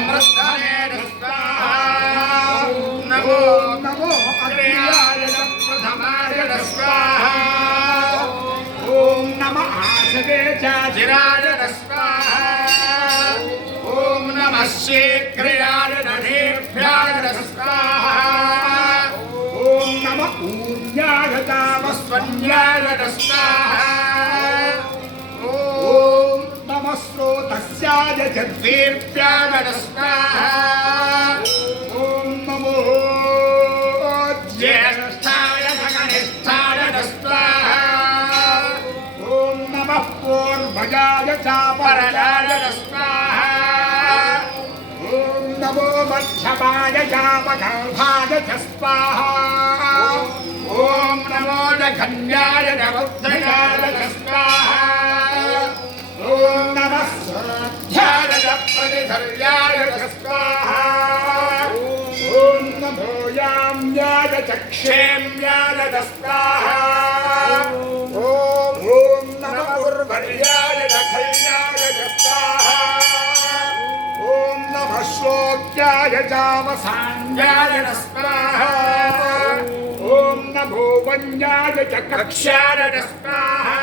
समृद्धने स्वाहा नमो नमो अग्रयाय प्रथमाय स्वाहा ओम नमः आसवे चाचिराय स्वाहा ओम नमः शीघ्राय नरेभ्याय स्वाहा ओम नमः ऊर्जाय तामस्वन्याय स्वाहा ओम नमः स्रोतस्याय जद्वीर्याय स्वाहा ओम नमो ज्येष्ठाय कनिष्ठाय स्वाहा ओम नमः पूर्वजाय चापराय स्वाहा ओम नमो मध्यमाय चापगर्भाय स्वाहा ओम नमो जघन्याय नवोदयाय स्वाहा ओम नमः स्वाध्याय प्रतिधर्याय स्वाहा ओम नमो याम्याय चक्षेम्याय स्वाहा ओम नमः उर्वर्याय नखल्याय स्वाहा ओम नमः श्लोक्याय जामसान्याय स्वाहा ओम नमो वन्याय च कक्ष्याय स्वाहा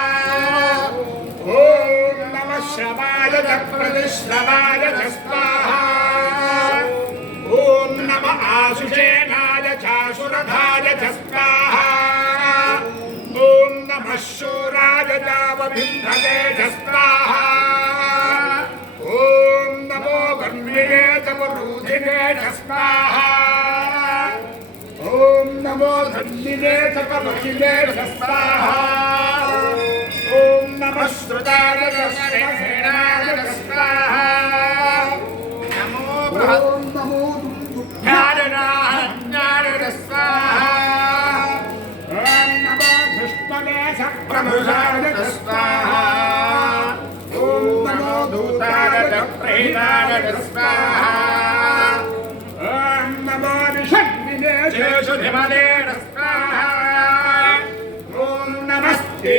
ओम नमः श्रवाय च प्रतिश्रवाय स्वाहा ओम नमः आशुषेनाय चाशुरधाय स्वाहा ओम नमः शूराय चावभिन्धवे स्वाहा ओम नमो गण्ये च वरुधिने स्वाहा ओम नमो धन्यने च कवचिने स्वाहा ओम नमः श्रुताय च सेनाय स्वाहा ओम नमो ध्यानाय स्वाहा ओम नमो धृष्टने च प्रभुषाय स्वाहा ओम नमो दूताय च प्रेताय स्वाहा ओम नमो विषग्निने च धिमने स्वाहा ओम नमस्ते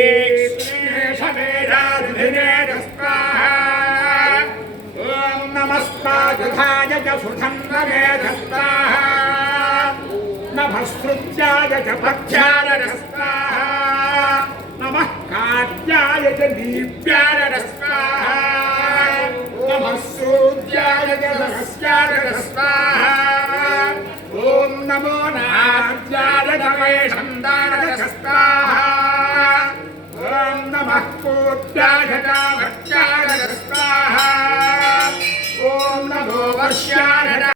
श्रीशमेधाधिने स्वाहा ओम नमस्ताजुधाय च सुधन्वने स्वाहा नमः श्रुत्याय च पथ्याय स्वाहा नमः कात्याय च दीप्याय स्वाहा नमः सूर्याय च सहस्याय स्वाहा ओम नमो नाद्याय च वैषन्दाय स्वाहा ओम नमः पूत्याय च भक्त्याय स्वाहा ओम नमो वर्ष्याय